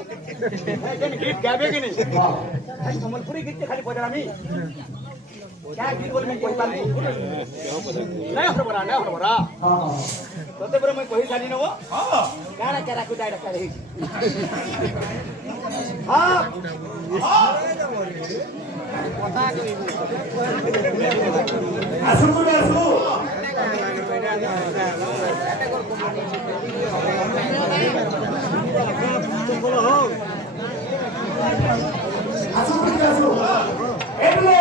गीत गावे की नाही संबलपुरी गीत खाली पडणार आम्ही काय गीत बोल मी कोई पाल नाही हो बरा नाही हो बरा तोते बरं मी कोई झाली नव गाणं करा कुदाय डका रे हां আসু করে আসু আসু করে আসু এলে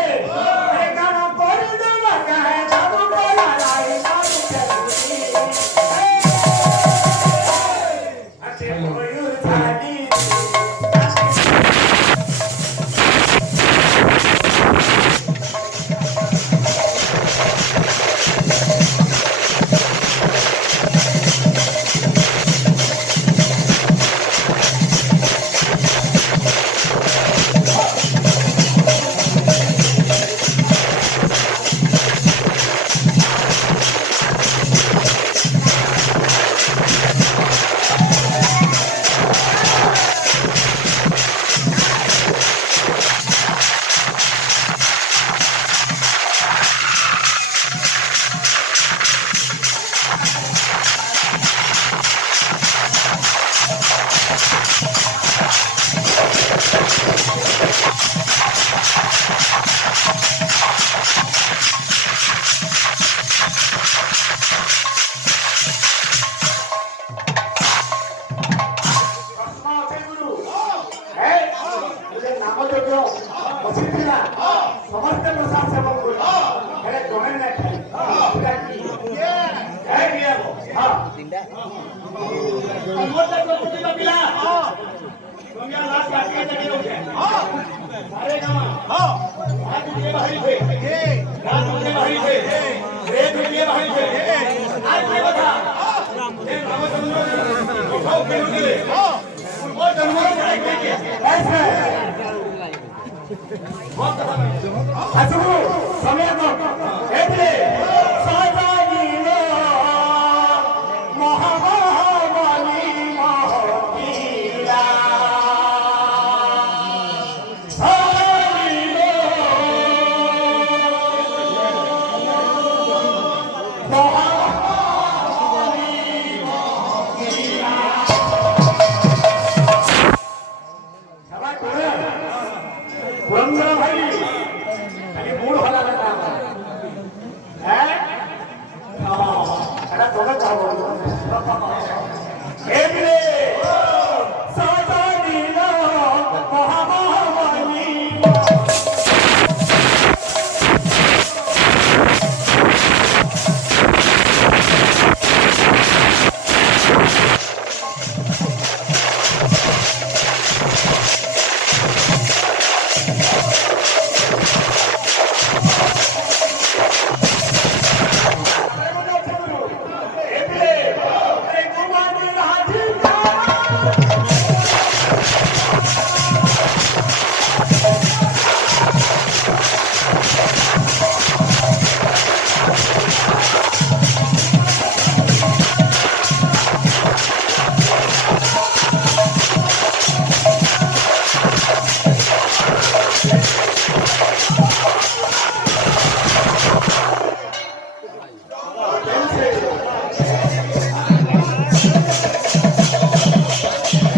এ গানা করে দে লাগা है जादू बोला लाई जादू चलती अच्छे मयूर झाड़ी समय